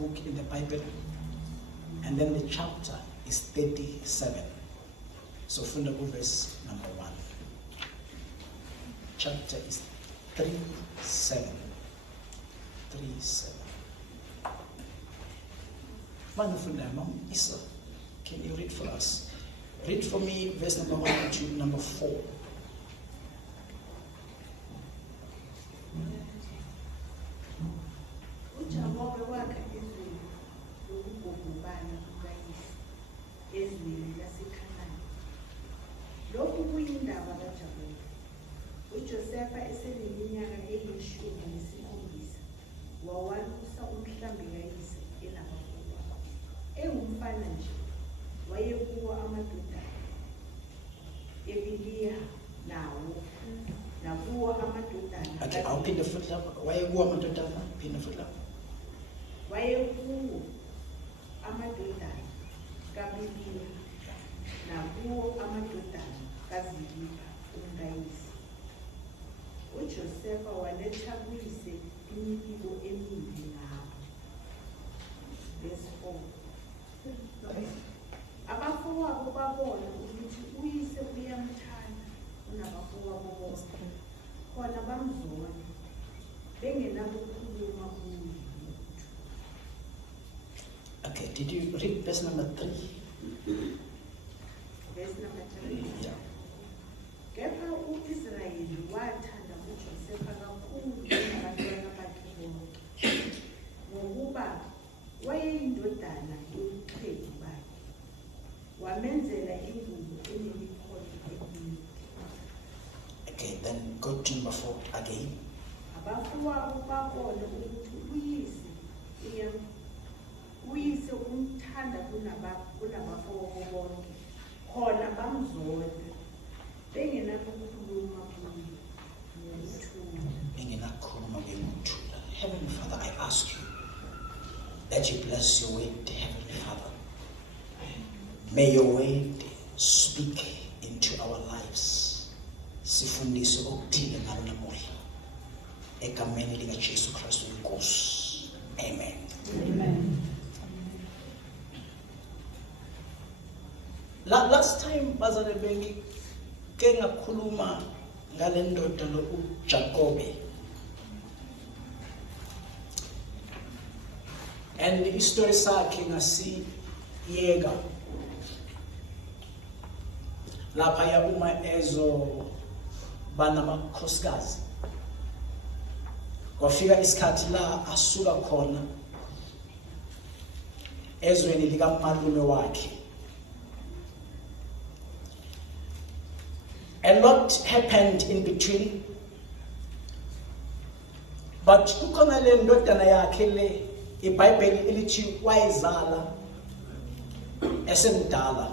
book in the Bible, and then the chapter is 37. So funda verse number 1. Chapter is 37. 37. Mom Isa, can you read for us? Read for me verse number 1 to number 4. uJakobe wakha izweni lokugobhubana kukayise ezweni laseKhanani. Lokhu kuyindaba kaJakobe. UJosefa eseneminyaka eyi-17 wawalusa umhlambi kayise elabafowabo. Engumfana nje wayekuwo amadodana eBiliha nakuwo amadodana. Okay, I'll pin the foot up. Why you want to pin the foot up? Wayekuwo amadodana kaBiliha nakuwo amadodana kaZilipha umkayise. UJosefa waletha kuyise imibiko emibi ngabo. Verse 4. Abafowabo babona ukuthi uyise uyamthanda kunabafowabo bonke. Khona bamzona bengenakukhuluma kuye. Okay, did you read verse number 3? Verse number 3. Yeah. Kepha u-Israyeli wathanda uJosefa kakhulu kunabantwana bakhe bonke, ngokuba wayeyindodana yobuqhegu bakhe. Wamenzela ingubo enemikhonto emide. Okay, then go to number 4 again. Abafowabo babona ukuthi uyise umthanda kunabafowabo bonke, khona bamzona bengenakukhuluma kuye ngokuthula. Heavenly Father, I ask you that you bless your word, Heavenly Father. May your word speak into our lives. Sifundise okuthile ngalo namuhla. Egameni lika Jesu Kristu inkosi. Amen. Amen. Last time bazalwane bengi ke ngakhuluma ngale ndoda lo uJakobe. And istory sakhe ngasiyeka lapha ya uma ezo banamakhosikazi. Kwafika isikhathi la asuka khona ezweni likaMalume wakhe. A lot happened in between, but kukhona le ndodana yakhe le iBhayibheli elithi wayezala esemdala.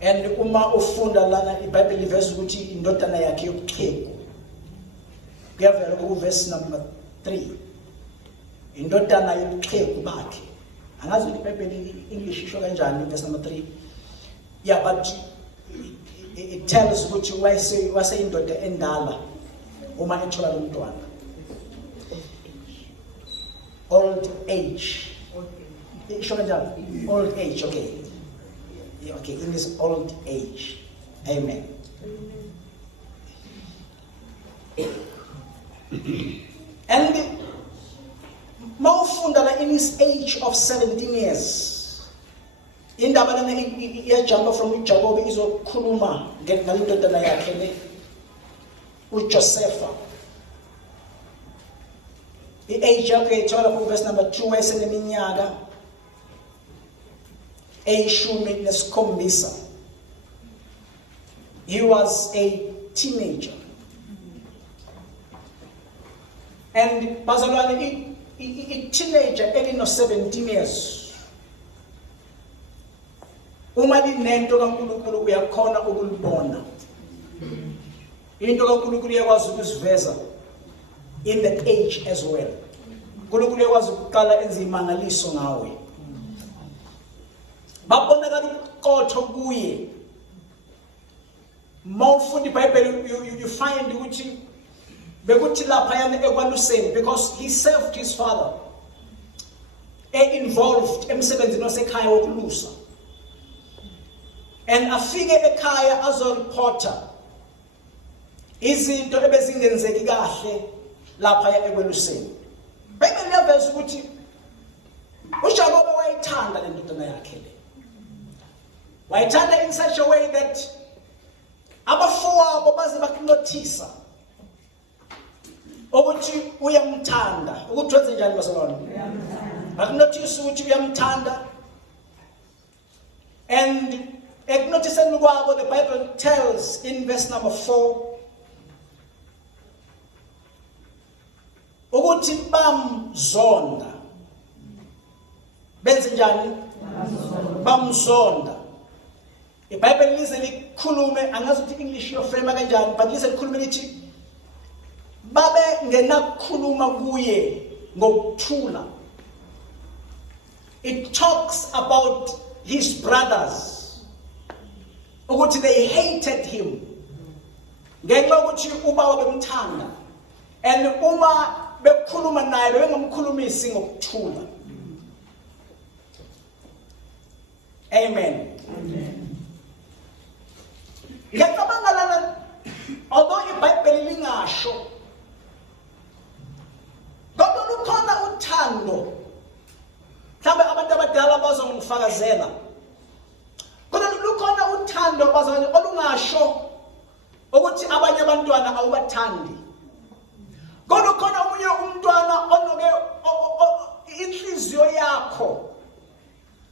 And uma ufunda lana iBhayibheli iveza ukuthi indodana yakhe yobuqhegu. Kuyavela kuverse number 3. Indodana yobuqhegu bakhe. Angazi ukuthi iBhayibheli English isho kanjani verse number 3. Yeah, but it tells ukuthi wase indoda endala uma ethola lo mntwana. Old age. Isho kanjani? Old age, okay. Yeah, okay, in this old age. Amen. And mawufunda in his age of 17 years. Indaba lana iyajumpa from uJakobe izokhuluma ngalindodana yakhe le uJosefa. I-age yakhe ithola ku verse number 2 wayeseneminyaka eyi-17. He was a teenager. And bazalwane i-teenager elino-17 years. Uma linento kaNkulunkulu uyakhona ukulibona. Into kaNkulunkulu iyakwazi ukuziveza in that age as well. uNkulunkulu uyakwazi ukuqala enze imangaliso ngawe. Babonakala uqotho kuye. Mawufunda iBhayibheli you find ukuthi bekuthi lapha yana ekwaluseni because he served his father. involved emsebenzini wasekhaya wokulusa, and afike ekhaya azoreporta izinto ebezingenzeki kahle lapha ekweluseni. Bible liyaveza ukuthi uJakobe wayithanda le ndodana yakhe le. Wayithanda in such a way that abafowabo baze bakunothisa ukuthi uyamthanda. Ukuthi wenze njani basolwana? Bakunothisa ukuthi uyamthanda. And eknothiseni kwabo, the Bible tells in verse number 4 ukuthi bamzonda. Benze njani? Bamzonda. IBhayibheli lize likhulume, angazi ukuthi English yoframe kanjani, but lize likhulume lithi babe ngenakukhuluma kuye ngokuthula. It talks about his brothers ukuthi they hated him ngenxa yokuthi ubawa bemthanda, and uma bekhuluma naye bengamkhulumisi ngokuthula. Amen. Ngiyacabanga lana, although iBhayibheli lingasho, kodwa lukhona uthando. Mhlawumbe abantu abadala bazongifakazela. Kodwa lukhona uthando olungasho ukuthi abanye abantwana awubathandi. Kodwa khona omunye umntwana onoke inhliziyo yakho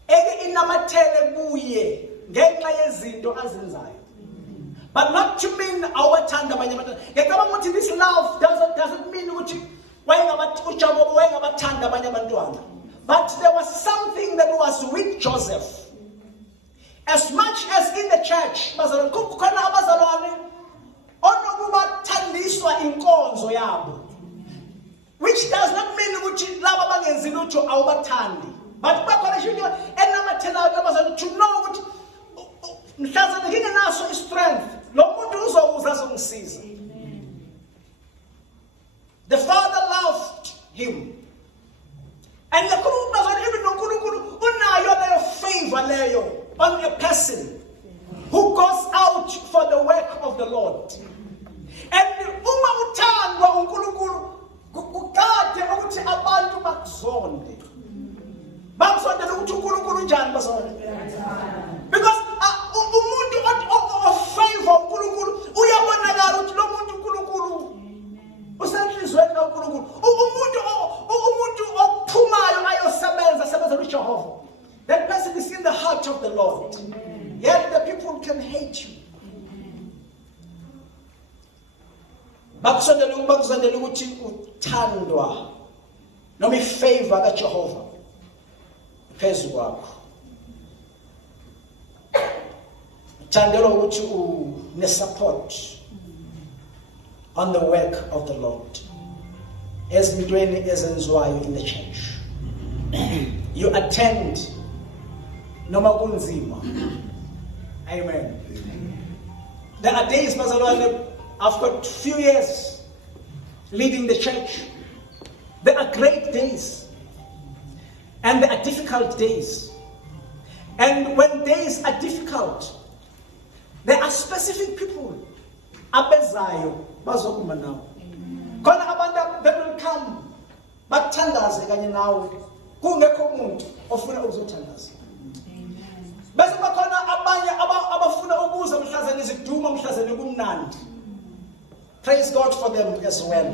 eke inamathele kuye ngenxa yezinto azenzayo. But not to mean awubathanda abanye abantwana. Ngiyacabanga ukuthi this love doesn't mean ukuthi uJakobe wayengabathanda abanye abantwana. But there was something that was with Joseph. As much as in the church, kukhona abazalwane onokubathandiswa inkonzo yabo, which does not mean ukuthi laba bangenzi lutho awubathandi. But bakhona isho enamathela abazalwane to know ukuthi mhlazane ngingenaso istrength, lo muntu uzokuza azongisiza. The father loved him. And the even uNkulunkulu unayo leyo favor leyo on a person who goes out for the work of the Lord. And uma uthandwa uNkulunkulu kukade ukuthi abantu bakuzonde. Bakuzonde ukuthi uNkulunkulu njani bazonde. Because umuntu ofavor uNkulunkulu uyabonakala ukuthi lo muntu uNkulunkulu usenhlizweni kaNkulunkulu. Umuntu ophumayo ayosebenza kuJehova. That person is in the heart of the Lord. Amen. Yet the people can hate you. Bakuzondela ukuthi uthandwa noma ifavor kaJehova phezu kwakho. Uthandela ukuthi une-support on the work of the Lord. Ezintweni ezenziwayo in the church. You attend noma kunzima. Amen. There are days, bazalwane, I've got few years leading the church. There are great days and there are difficult days. And when days are difficult, there are specific people abezayo bazokuma nawe. Khona abantu they will come bathandaze kanye nawe kungekho umuntu ofuna ukuzothandaza. Bese bakhona abanye abafuna ukuza mhlazane iziduma mhlazane kumnandi. Praise God for them as well.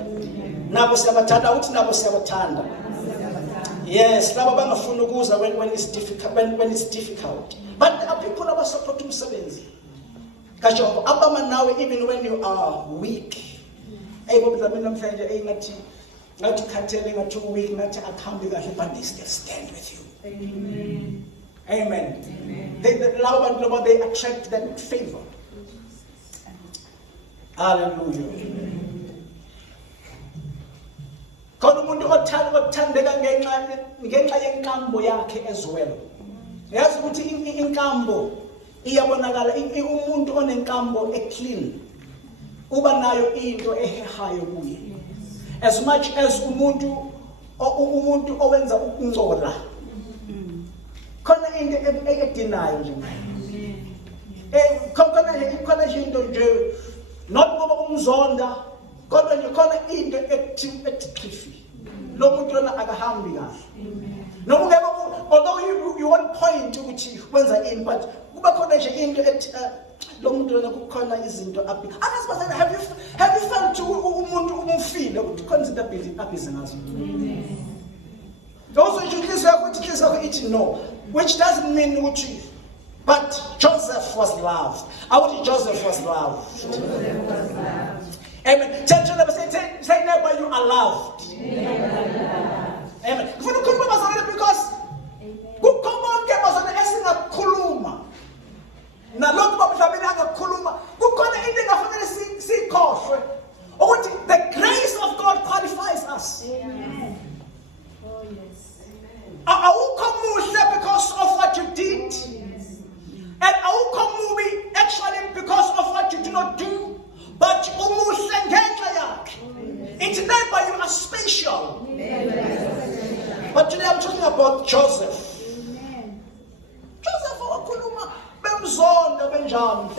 Nabo siyabathanda uthi nabo siyabathanda. Yes, laba bangafuna ukuza when it's difficult. But there are people aba support umsebenzi. KaJehova abama nawe even when you are weak. Ayibobizamina namhlanje ngathi khathele ngathi weak ngathi akhambi kahle, but they still stand with you. Amen. Amen. They attract that favor. Hallelujah. Kodwa umuntu othandeka ngenxa yenkambo yakhe as well. Yazi ukuthi inkambo iyabonakala, umuntu onenkambo eclean uba nayo into ehehayo kuye. As much as umuntu owenza ukungcola khona into edinayo nje khona nje into nje not ngoba umzonda kodwa nje khona into ethi lo muntu lona akahambi kahle noma ungeke although you want point ukuthi wenza ini but kuba khona nje into ethi lo muntu lona kukhona izinto akasibazana have you felt umuntu umfile ukuthi khona izinto abhizi ngazo those who inhliziyo yakho ithi inhliziyo yakho ithi no which doesn't mean ukuthi but Joseph was loved. I would Joseph was loved. Amen. Tell your neighbor, say neighbor, you are loved. Amen. If you don't come because who come on kema esingakhuluma. Na lokho babudlamini angakhuluma. Kukhona into engafanele sikhohlwe. Ukuthi the grace of God qualifies us. Amen. Oh yes. Amen. Awukho muhle because of what you did. And awukho mubi actually because of what you do not do. But umuhle ngenxa yakhe. It's neighbor, you are special. But today I'm talking about Joseph. Amen. Joseph wakhuluma bemzonda benjani.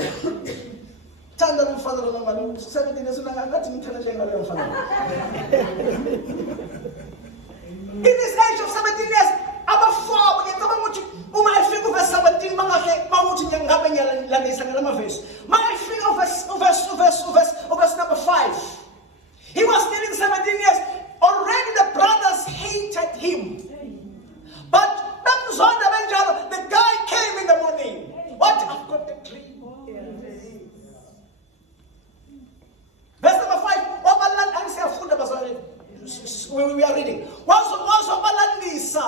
Thanda umfana lo ngalo 17 years ngathi ngithanda nje ngalo mfana. In this age of 17 years abafowabo ngicabanga ukuthi uma efika uverse 17 bangahle bawuthi ngabe ngiyalandisa ngamavesi. Mangifika uverse number 5. He was still in 17 years. Already the brothers hated him. But bemzonda benjalo, the guy came in the morning. What? I've got the dream. Verse number 5. We are reading. Was abalandisa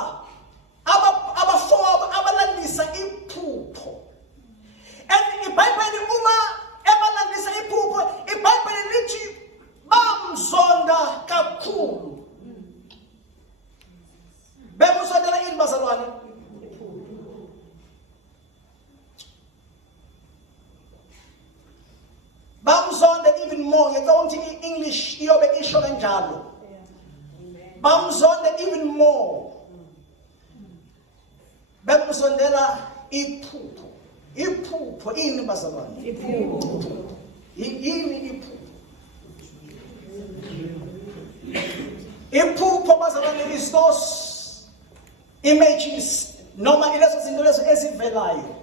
abafowabo abalandisa iphupho. And iBhayibheli uma ebalandisa iphupho, iBhayibheli lithi bamzonda kakhulu. Bemzondela ini bazalwane? Bamzonda even more. Ngicabanga ukuthi English iyobe isho kanjalo. Bamzonda even more. Bemzondela iphupho. Iphupho ini bazalwane? Iphupho. Yini iphupho? Iphupho bazalwane is those images noma ilezo zinto lezo ezivelayo.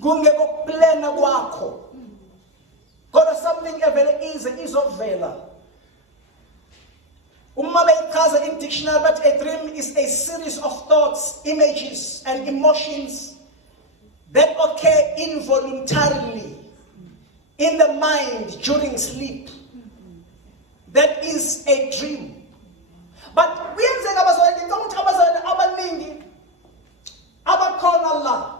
Kungeko plana kwakho. Kodwa something evele izovela. Uma beyichaza in dictionary but a dream is a series of thoughts, images and emotions that occur involuntarily in the mind during sleep. That is a dream. But kuyenzeka abazali ukuthi abazali abaningi abakhona la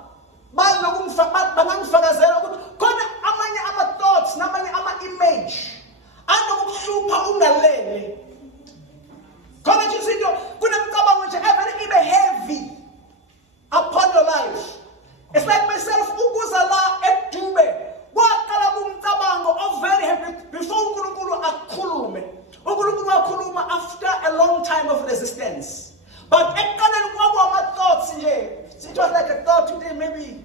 bangangifakazela ukuthi khona amanye ama-thoughts namanye ama-image anokuhlupha ungalele. Khona nje izinto kunemicabango nje evele ibe heavy upon your life. It's like myself ukuza la eDube kwaqala kumcabango of very heavy before uNkulunkulu akhulume. uNkulunkulu akhuluma after a long time of resistance. But ekuqaleni kwabo ama-thoughts nje. It was like a thought today, maybe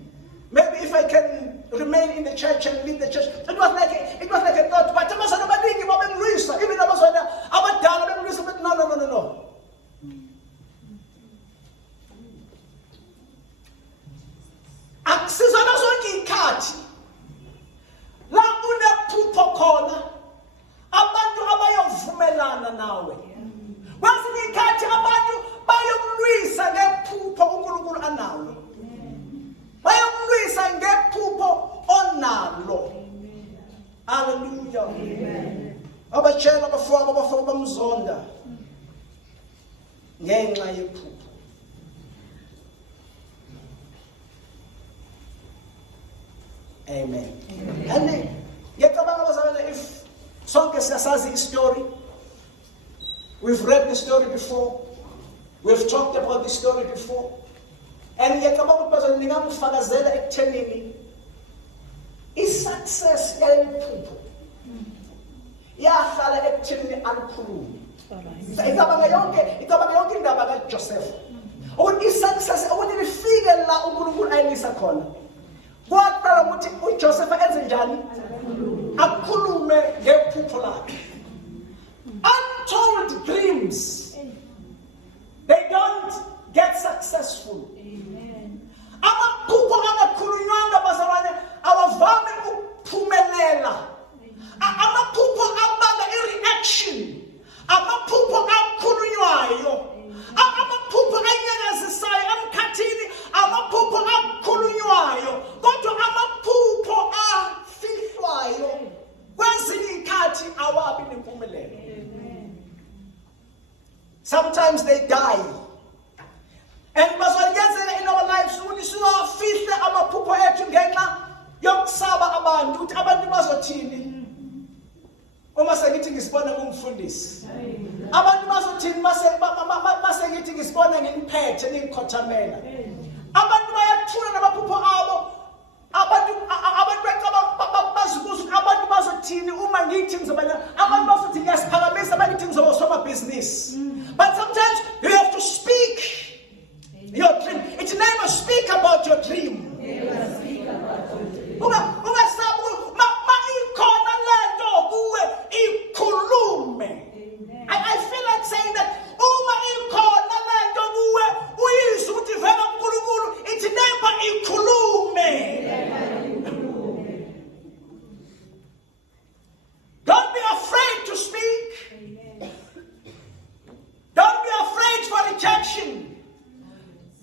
if I can remain in the church and lead the church. It was like a thought. But abazali abaningi babemlwisa, even abazali abadala bemlwisa, but no. Akusizona zonke ikhathi la unephupho khona abantu abayovumelana nawe. Kwezinye ikhathi abantu bayomlwisa ngephupho uNkulunkulu anawo. Bayomlwisa ngephupho onalo. Hallelujah. Amen. Abatshela abafowabo bamzonda ngenxa yephupho. Amen. And ngiyacabanga abazalwane if sonke siyasazi istory. We've read the story before. We've talked about the story before. And ngiyacabanga ukuthi bazalwane ningamfakazela ekuthenini i-success yalephupho yahlala ekutheni alukhulume. Icabanga yonke indaba kaJoseph. Ukuthi i-success ukuthi lifike la uNkulunkulu ayilisa khona. Kwaqala ukuthi uJoseph enze njani? Akhulume ngephupho lakhe. Untold dreams, they don't get successful. Amen. Amaphupho angakhulunywanga bazalwane awavami ukuphumelela. Amaphupho abanga i-reaction. Amaphupho akhulunywayo. Amaphupho anyanyazisayo emkhathini. Amaphupho akhulunywayo. Kodwa amaphupho afihlwayo kwezinye izikhathi awabi nempumelelo. Sometimes they die. And bazalwane in our lives ukuthi siwafihle amaphupho ethu ngenxa yokusaba abantu ukuthi abantu bazothini. Uma sengithi ngisibona kumfundisi. Abantu bazothini mase ngithi ngisibona ngimphethe ningikhothamela. Abantu bayathula namaphupho abo. Abantu bazibuza abantu bazothini uma ngithi ngizobana abantu bazothi ngiyasiphakamisa bakithi ngizoba usomabhizinisi. But sometimes you have to speak your dream. It's never speak about your dream. I feel like saying that it's never. Don't be afraid to speak. Don't be afraid for rejection.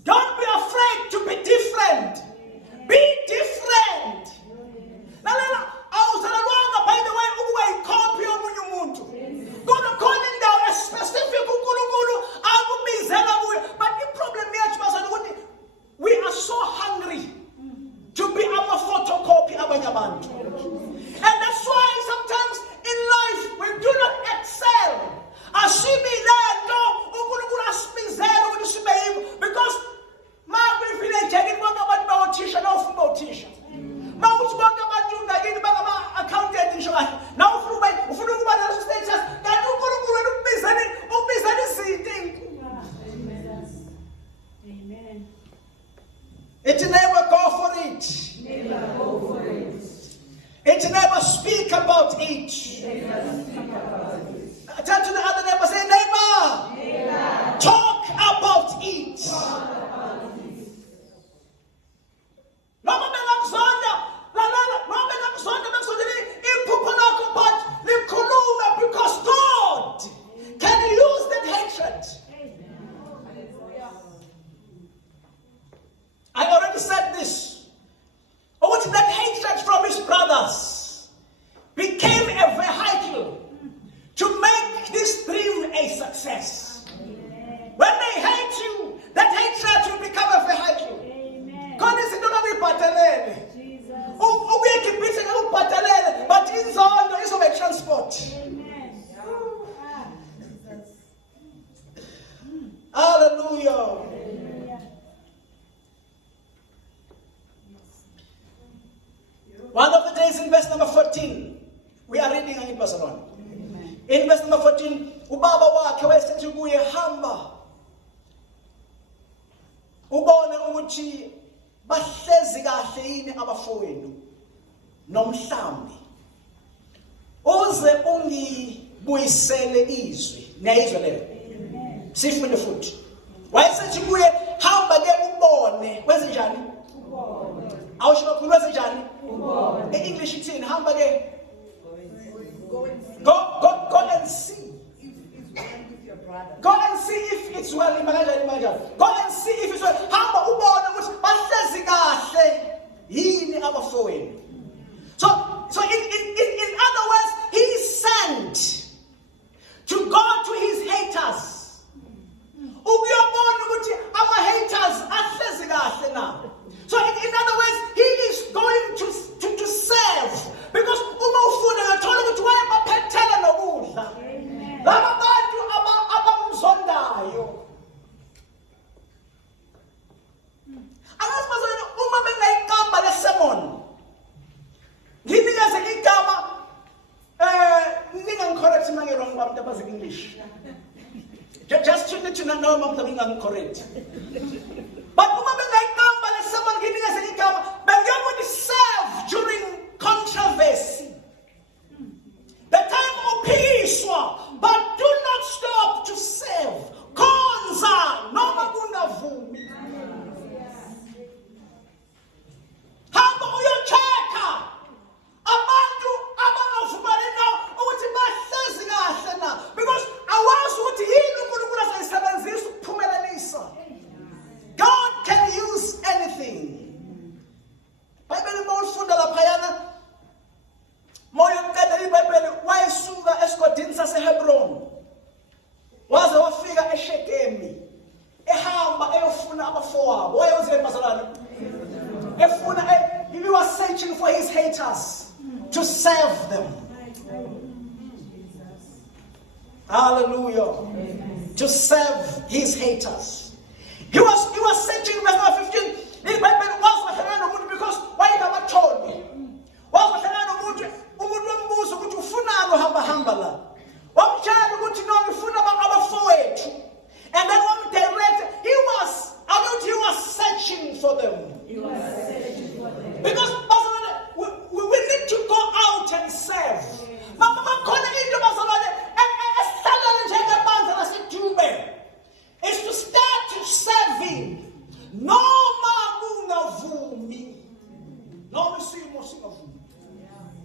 Don't be afraid to be different. Be different. By the way, ukuba copy omunye umuntu. Kodwa khona indawo especific uNkulunkulu akubizela kuyo. But the problem yethu bazana ukuthi we are so hungry to be a photocopy abanye abantu. And that's why sometimes in life we do not excel. Asibilento uNkulunkulu asibizela ukuthi sibe yibo because maku village yake bonke abantu bawothisha nawufuna bawothisha. Mawuthi bonke abantu ngakini bangama accountant ngisho kahle. Now ufuna ukuba naso status kanti uNkulunkulu wena ukubizana izinto. Amen. It never go for it. Never go for it. It never speak about it. Turn to the other neighbor, say, neighbor, talk about it. Noma bengakuzonda, noma bengakuzonda iphupho lakho but likhuluma because God can use that hatred. I already said this. What that hatred from his brothers became a vehicle to make this dream a success. When they hate you, that hatred will become a vehicle. God is not going to be but inzondo is of a transport. Hallelujah. One of the days in verse number 14, we are reading in Barcelona. In verse number 14, ubaba wakhe wayesethi kuye hamba ubone ukuthi bahlezi kahle yini abafowenu nomhlambi uze ungibuyisele izwi niyayizwa leyo sifunde futhi wayesethi kuye hamba ke ubone kwenze njani ubone awusho kakhulu kwenze njani ubone English ithini hamba ke go and see go and see if it's well go and see if it's well hamba ubone ukuthi bahlezi kahle yini abafowenu so in other words he sent to go to his haters ukuyobona ukuthi ama haters ahlezi kahle na so in other words he is going to serve because uma ufuna uyathola ukuthi wayebaphethela nokudla laba bantu abamzondayo angasibazana uma bengayiqamba lesermon nginikeze igama Just to let you know, I'm correct. But uma bengayikamba lesama nginikeze igama, bengiyokuthi serve during controversy. The time uphikiswa, but do not stop to serve. Konza noma kungavumi. Hamba uyocheka abantu abangavumani nawo ukuthi bahlezi kahle na, because awazi ukuthi yini uNkulunkulu asayisebenzisa ukuphumelelisa. God can use anything. Bible mawufunda laphayana, moya uqeda iBhayibheli wayesuka esigodini saseHebron. Waze wafika eShekemi. Ehamba eyofuna abafowabo. Wayewenzile bazalwane. He was searching for his haters to serve them. Hallelujah. To serve his haters. He was searching, verse 15. The Bible was because why you have told me? Was umbuzo ukuthi ufunani hamba la. Wamtshela ukuthi no ngifuna abafowethu. And then direct, he was searching for them. Because we need to go out and serve. Is to start serving. No mangungavumi. No musingavumi.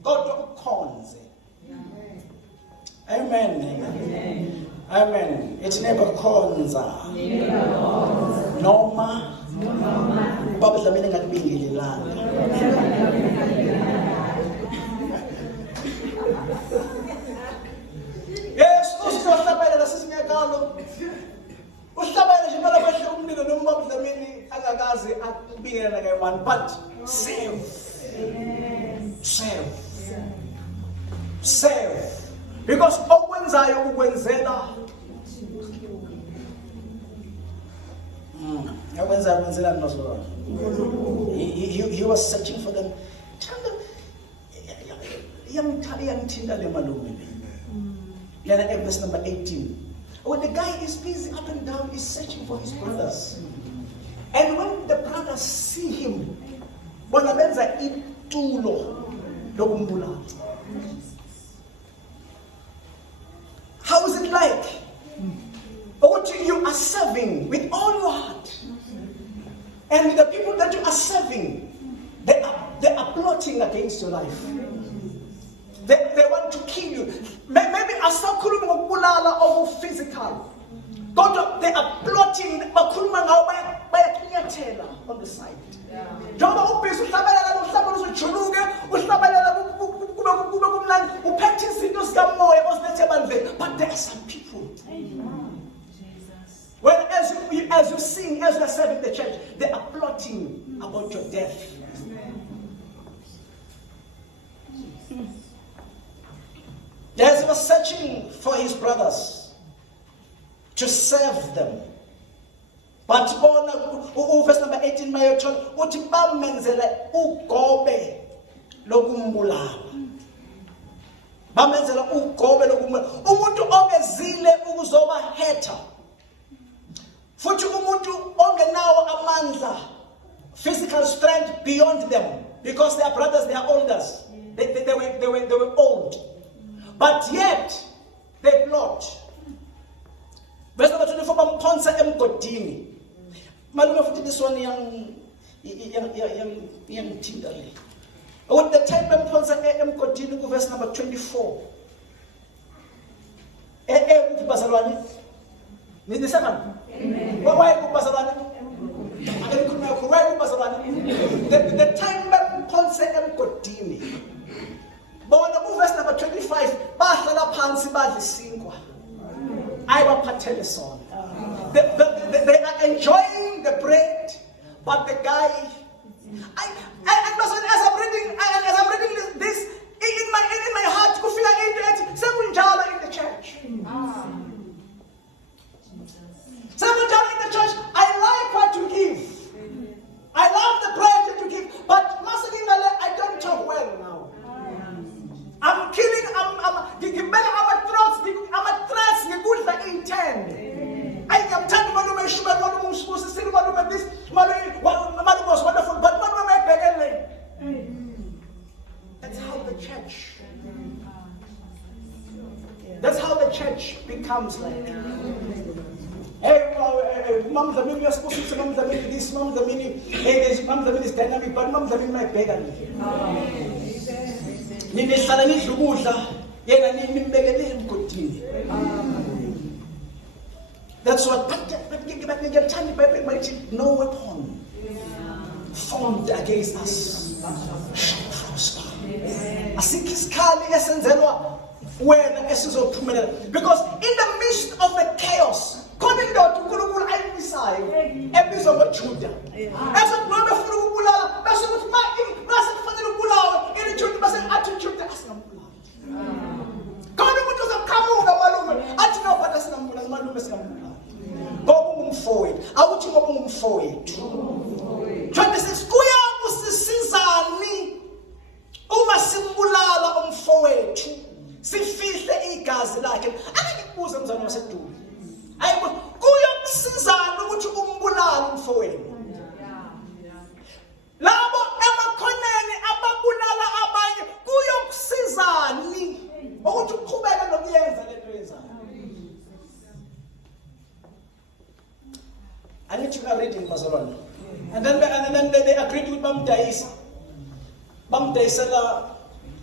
God calls it. Amen. Amen. It's never konza. Noma. Baba dlamini ngakubingelelana. Yes, usizohlabela sisinyakalo. Uhlabela nje mala kwehle umlilo noma baba dlamini akakazi akubingelana ngayimani, but serve. Serve. Because okwenzayo ukwenzela he was searching for them. Verse number 18. When the guy is busy up and down, he's searching for his brothers. And when the brothers see him, bonamenza itulo lokumbulala. How is it like? You are serving with all your heart. And the people that you are serving, they are plotting against your life. They want to kill you. Maybe asakhuluma ngokubulala over physical. God, they are plotting, bakhuluma ngawo bayakunyathela on the side. Njengoba ubhizi uhlabelela umhlaba uzojuluke, uhlabelela kube kumnandi, uphethe izinto zikamoya ozilethe ebandleni. But there are some people. Well, as you sing, as you are serving the church, they are plotting about your death. Yes, he was searching for his brothers to serve them. But verse number 18, uthi bamenzela ugobe lokumbulala. Bamenzela ugobe lokumbulala. Umuntu ongezile ukuzoba hater. Futhi umuntu ongenawo amandla, physical strength beyond them, because they are brothers, they are elders. They were old. But yet they plot. Verse number 24, bamphonsa emgodini. Malume futhi this one young tindale. When the time bamphonsa emgodini ku verse number 24. Bazalwane. Ninisana? Amen. Why bazalwane? The time bamphonsa emgodini. Bona ku verse number 25, bahlala phansi badlisinkwa. Ayibaphathele sona. They are enjoying the bread, but the guy. As I'm reading this in my heart, kufika into it sekunjalo in the church. Sekunjalo in the church. I like what you give. I love the bread that you give, but I don't talk well now. I'm killing. I'm a threats. flesh becomes like. Hey, Mom Dlamini, you're supposed to say Mom Dlamini this, Mom Dlamini, hey, Mom Dlamini is dynamic, but Mom Dlamini might beg at me. Nihlala nidla ukudla, yena nimbekele emgodini. That's what, but no weapon formed against us shall prosper. Asikho isikhali esenzelwa wena esizophumelela, because in the midst of the chaos khona indoda uNkulunkulu ayimisayo ebizwa ngoJuda. Esokuthi noma efuna ukubulala bese ukuthi mase kufanele ubulawe iJuda base athi uJuda asingambulala. Khona umuntu uzaqhamuka malume athi no phatha singambulala malume singambulala. Ngoba ungumfowethu, awuthi ngoba ungumfowethu. 26 kuyakusisizani uma simbulala umfowethu sifihle igazi lakhe. Angikubuze mzana wasedulo. Ayibo kuyokusizana ukuthi umbulala umfowethu. Labo emakhoneni ababulala abanye kuyokusizani ukuthi uqhubeke nokuyenza lento yenzayo. I need to read in Barcelona. And then they agreed with Bamdaisa. Bamdaisa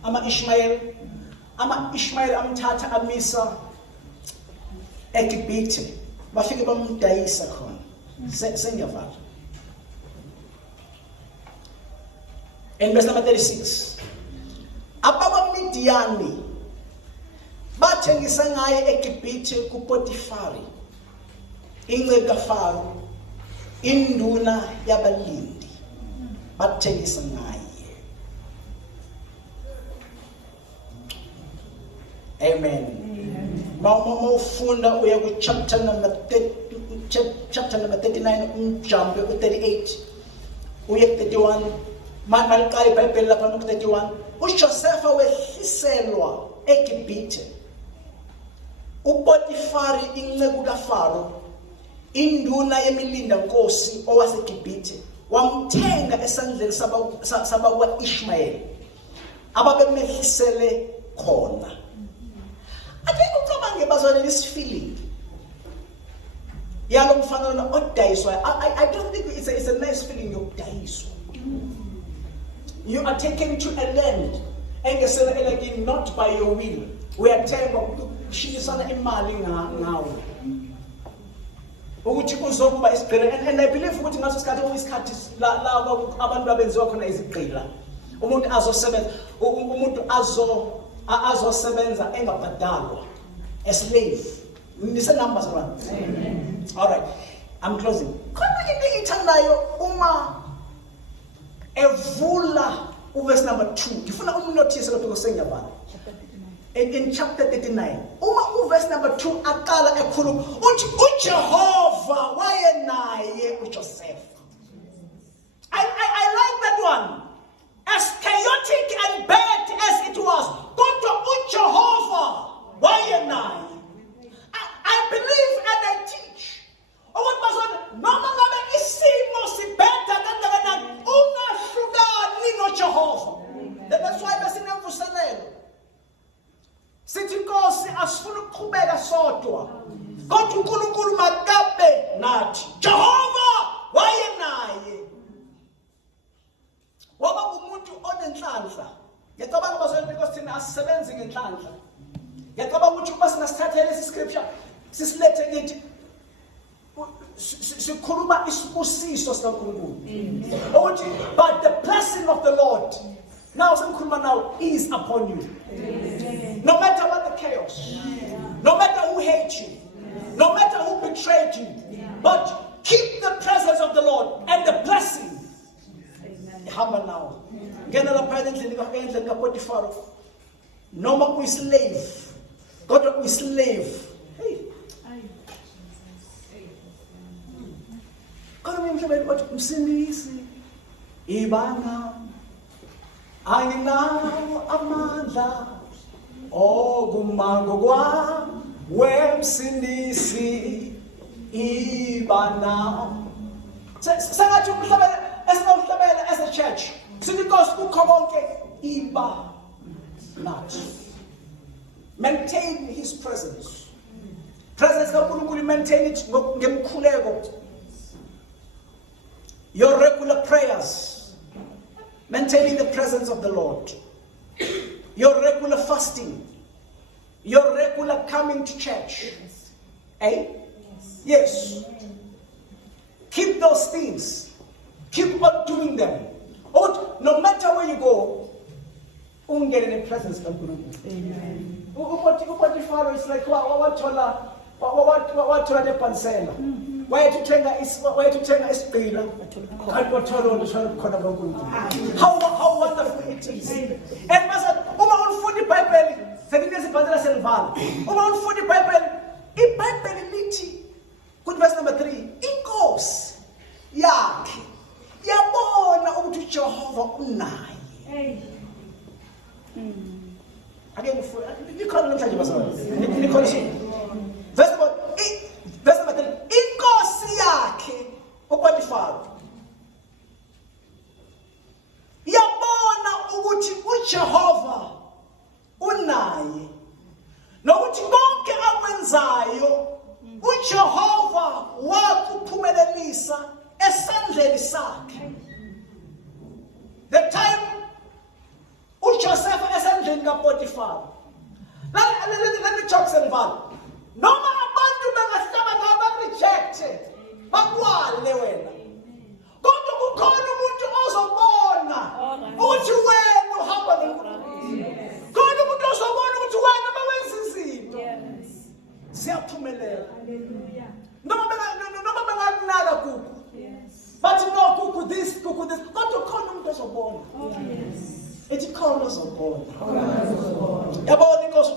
ama Ishmael amthatha amisa eGibhithe. Bafike bamdayisa khona. Sengiyavala. In verse number 36. AbakwaMidiyani bathengisa ngaye eGibhithe kuPotifari, inceku kaFaro, induna yabalindi, bathengisa ngaye. Amen. Mawufunda uya ku chapter number 39 umjambe u38 uya ku31 maliqala iBhayibheli lapha ku31. uJosepha wehliselwa eGibhithe. uPotifari inceku kaFaro, induna yemilinda nkosi owaseGibhithe, wamthenga esandleni sabakwa Ishmael ababemehlisele khona. Ake ucabange bazalwane isifeeling yalo mfana odayiswa. I don't think it's a nice feeling yokudayiswa. You are taken to a land engesele elakini not by your will. Uyathenga ukushisana imali ngawe ukuthi kuzokuba isigqila, and I believe ukuthi ngaso isikhathi la abantu abenziwa khona izigqila, umuntu azosebenza engabhadalwa, a slave. Nise numbers one. Amen. All right, I'm closing. Khona into engithandayo uma evula verse number 2. Ngifuna umnotice lokho kusengiyavala. In chapter 39, uma verse number 2 aqala ekhuluma uthi uJehova wayenaye uJoseph. I like that one. As chaotic and bad as it was, kodwa uJehova wayenaye. I believe and I teach. Ukuthi bazona noma ngabe isimo sibheda kangakanani ungahlukani noJehova. That's why besinemvuselelo. Sithi Nkosi asifuna ukuqhubeka sodwa, kodwa uNkulunkulu makabe nathi. Jehova wayenaye. Waba umuntu onenhlanhla. Ngiyacabanga bazona because thina asisebenzi ngenhlanhla. Ngiyacabanga ukuthi uma sinasithathele lesi scripture sisilethe kithi sikhuluma isibusiso sikaNkulunkulu. Ukuthi but the blessing of the Lord now sengikhuluma now is upon you. No matter what the chaos, no matter who hates you, no matter who betrayed you, but keep the presence of the Lord and the blessing. Hamba now. Ngena lapha endlini kaPotifari. Noma uyislave, kodwa uyislave. Hey. Kodwa umhlabeni wathi umsindisi ibanga anginawo amandla okumango kwami wemsindisi ibana. Sengathi umhlabeni esinamhlabeni as a church sithi Nkosi kukho konke iba nathi. Maintain his presence. maintain it ngemkhuleko. Your regular prayers, maintaining the presence of the Lord. Your regular fasting, your regular coming to church. Eh? Yes. Keep those things. Keep on doing them. No matter where you go, get in the presence of God. Amen. What if Father is like, what the pansela? Why to tell us how wonderful it is. And on food the Bible, on the Bible, good verse number 3. Inkosi yakhe yabona ukuthi Jehova unaye. Again, verse number 3. Inkosi yakhe uPotifar yabona ukuthi uJehova unaye, nokuthi konke akwenzayo uJehova wakuphumelelisa esandleni sakhe. The time uJoseph esandleni kaPotifar. Let me talk something. Noma abantu bengahlaba ngaba rejected, bakwale wena. Kodwa kukhona umuntu ozobona ukuthi wena uhamba noNkulunkulu. Kodwa umuntu ozobona ukuthi wena bawenza izinto. Siyaphumelela. Hallelujah. Noma bengakunaka kuku. But no kuku this. Kodwa khona umuntu ozobona. Ethi khona ozobona. Yabona inkosi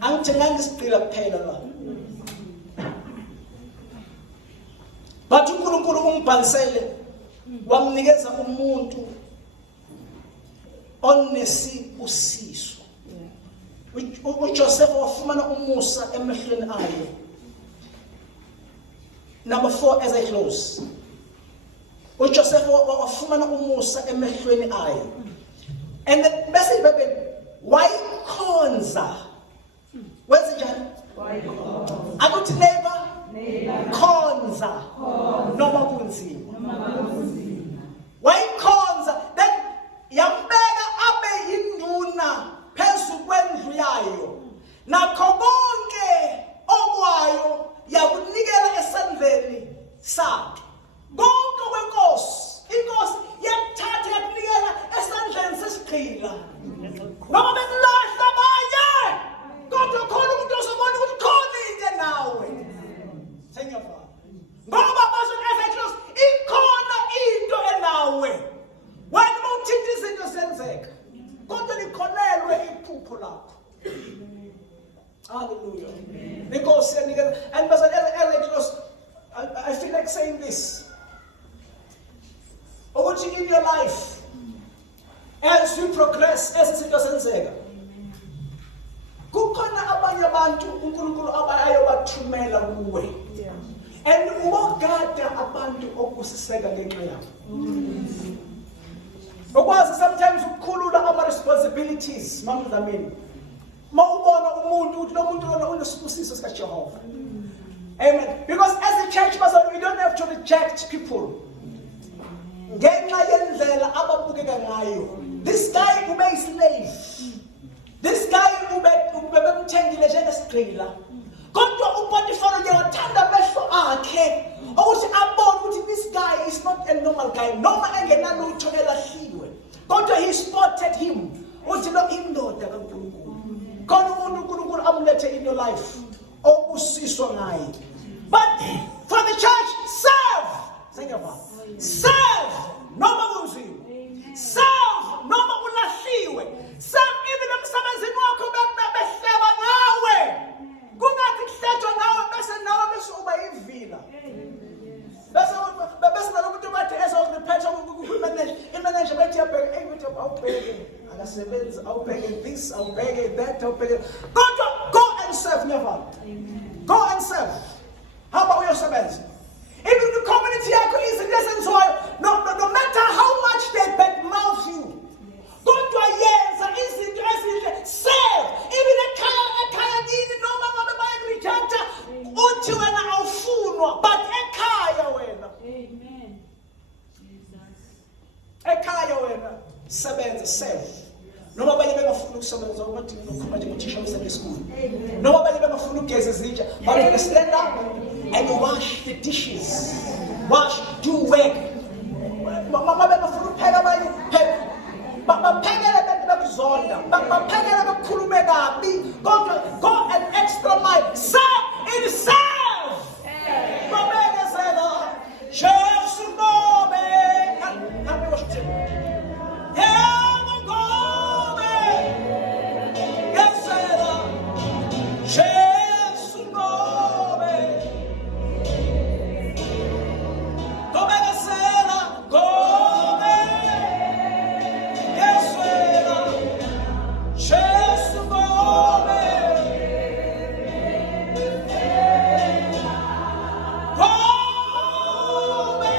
angithenganga isiqila kuphela la. Bathi uNkulunkulu umbhalisele wamnikeza umuntu onesibusiso. uJoseph wafumana umusa emehlweni ayo. Number 4 as I close. uJoseph wafumana umusa emehlweni ayo. And the message Bible, why khonza? Where's the John? Akuthi neighbor, khonza noma kunzima. Why khonza? Then yambeka abe yinduna phezu kwendlu yayo. Nakho konke okwayo yakunikela esandleni sakhe. Konke kwenkosi, inkosi yathatha yakunikela esandleni sesigqila. Noma bekulahla abanye, kodwa khona umuntu ozobona ukuthi khona into nawe. Sengiyafana. Ngoba basho eFesos ikhona into enawe. Wena uthinta izinto zenzeka, kodwa likholelwe iphupho lakho. Hallelujah. Because and Pastor Electros, I feel like saying this. Ukuthi in your life, as you progress, as izinto zenzeka, kukhona abanye abantu uNkulunkulu abayobathumela kuwe. And ugada abantu okusiseka ngenxa yakho. Because sometimes ukukhulula ama responsibilities, mama zamini. Mawubona umuntu uthi lo muntu lona unesibusiso sika Jehova. Amen. Because as a church person, we don't have to reject people. Ngenxa yendlela ababukeka ngayo. This guy ube slave. This guy ubemthengile njengesigqila. Kodwa uPotifar uyawathanda amehlo akhe ukuthi abone ukuthi this guy is not a normal guy. Noma engenalutho elahliwe. Kodwa he spotted him. Uthi lo indoda kaNkulunkulu. Khona umuntu uNkulunkulu amlethe in your life obusiswa ngaye. But for the church, serve noma kunzima. Serve noma ulahliwe. Serve even emsebenzini wakho behleba ngawe. Kungathi kuhletshwa ngawe bese uba yivila. Bese nalokuthi bathi ezokurephetha imanager bethi yabheka ukuthi awubheke akasebenza awubheke this awubheke that awubheke. Go and serve never. Go and serve. How about uyosebenza? Even the community yakho izinto no matter how much they badmouth you. Kodwa yenza izinto ezinhle. Serve. Even ekhaya kini noma ngabe bayakurejecta, ekhaya wena sebenza serve. Noma abanye bengafuna ukusebenza ukuthi ukhuluma njengothisha weSunday school. Noma abanye bengafuna ukugeza izitsha, but stand up and wash the dishes. Wash, do work. Mama bengafuna ukupheka abanye pheka. Baphekele abantu bakuzonda. Baphekele bakhulume kabi. Go an extra mile. Serve in serve. Babekezela. Jesu ngobe. Kambe worship. Yebo ngobe. Gezela. Jesu ngobe. Babekezela. Ngobe. Gezela. Jesu ngobe. Ngobe.